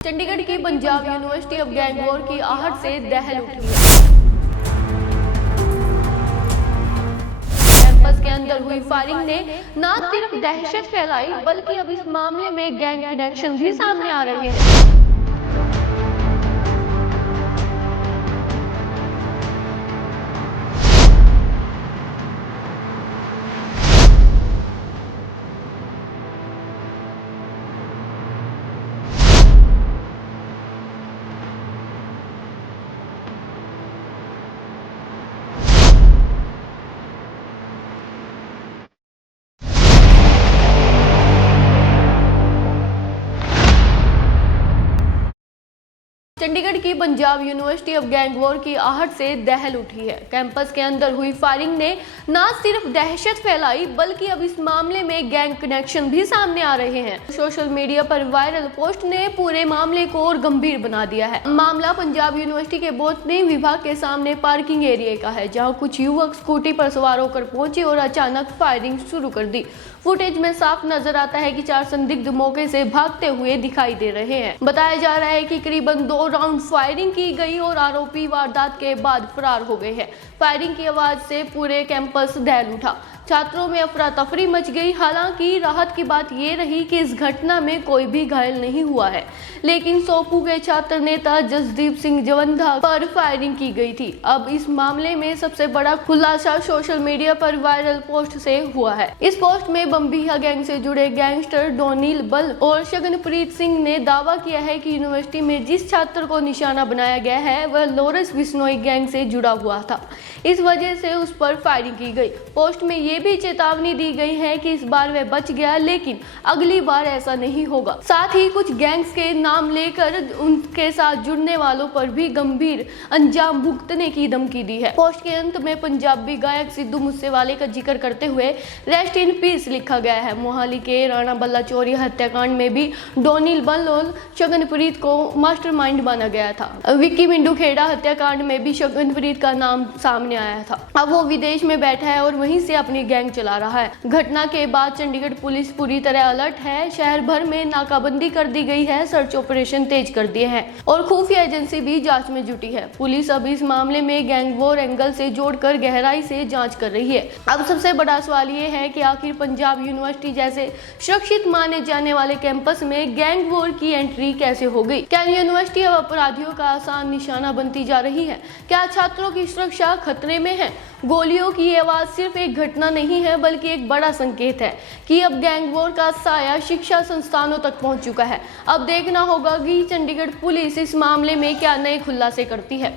चंडीगढ़ की पंजाब यूनिवर्सिटी अब gang war की आहट से दहल उठी है। कैंपस के अंदर हुई फायरिंग ने न सिर्फ दहशत फैलाई बल्कि अब इस मामले में गैंग कनेक्शन भी सामने आ रहे हैं। चंडीगढ़ की पंजाब यूनिवर्सिटी अब गैंग वॉर की आहट से दहल उठी है। कैंपस के अंदर हुई फायरिंग ने न सिर्फ दहशत फैलाई बल्कि अब इस मामले में गैंग कनेक्शन भी सामने आ रहे हैं। सोशल मीडिया पर वायरल पोस्ट ने पूरे मामले को और गंभीर बना दिया है। मामला पंजाब यूनिवर्सिटी के बोटनी विभाग के सामने पार्किंग एरिया का है, जहाँ कुछ युवक स्कूटी पर सवार होकर पहुंचे और अचानक फायरिंग शुरू कर दी। फुटेज में साफ नजर आता है कि 4 संदिग्ध मौके से भागते हुए दिखाई दे रहे हैं। बताया जा रहा है कि करीबन 2 राउंड फायरिंग की गई और आरोपी वारदात के बाद फरार हो गए हैं। फायरिंग की आवाज से पूरे कैंपस दहल उठा। छात्रों में अफरा तफरी मच गई। हालांकि राहत की बात यह रही कि इस घटना में कोई भी घायल नहीं हुआ है, लेकिन सोपू के छात्र नेता जसदीप सिंह जवंधा पर फायरिंग की गई थी। अब इस मामले में सबसे बड़ा खुलासा सोशल मीडिया पर वायरल पोस्ट से हुआ है। इस पोस्ट में बम्बिहा गैंग से जुड़े गैंगस्टर डोनील बल और शगनप्रीत सिंह ने दावा किया है कि यूनिवर्सिटी में जिस छात्र को निशाना बनाया गया है वह लॉरेंस बिश्नोई गैंग से जुड़ा हुआ था, इस वजह से उस पर फायरिंग की गई। पोस्ट में ये भी चेतावनी दी गई है कि इस बार वह बच गया, लेकिन अगली बार ऐसा नहीं होगा। साथ ही कुछ गैंग्स के नाम लेकर उनके साथ जुड़ने वालों पर भी गंभीर अंजाम भुगतने की धमकी दी है। पोस्ट के अंत में पंजाबी गायक सिद्धू मूसेवाले का जिक्र करते हुए रेस्ट इन पीस लिखा गया है। मोहाली के राणा बल्ला चोरी हत्याकांड में भी डोनील बल और शगनप्रीत को मास्टरमाइंड माना गया था। विक्की मिंडू खेड़ा हत्याकांड में भी शगनप्रीत का नाम सामने आया था। अब वो विदेश में बैठा है और वहीं से अपनी गैंग चला रहा है। घटना के बाद चंडीगढ़ पुलिस पूरी तरह अलर्ट है। शहर भर में नाकाबंदी कर दी गई है, सर्च ऑपरेशन तेज कर दिए हैं और खुफिया एजेंसी भी जांच में जुटी है। पुलिस अब इस मामले में गैंग वॉर एंगल से जोड़कर गहराई से जांच कर रही है। अब सबसे बड़ा सवाल ये है कि आखिर पंजाब यूनिवर्सिटी जैसे सुरक्षित माने जाने वाले कैंपस में गैंग वॉर की एंट्री कैसे हो गई? क्या यूनिवर्सिटी अब अपराधियों का आसान निशाना बनती जा रही है? क्या छात्रों की सुरक्षा खतरे में है? गोलियों की आवाज सिर्फ एक घटना नहीं है बल्कि एक बड़ा संकेत है कि अब गैंग वॉर का साया शिक्षा संस्थानों तक पहुंच चुका है। अब देखना होगा कि चंडीगढ़ पुलिस इस मामले में क्या नए खुलासे करती है।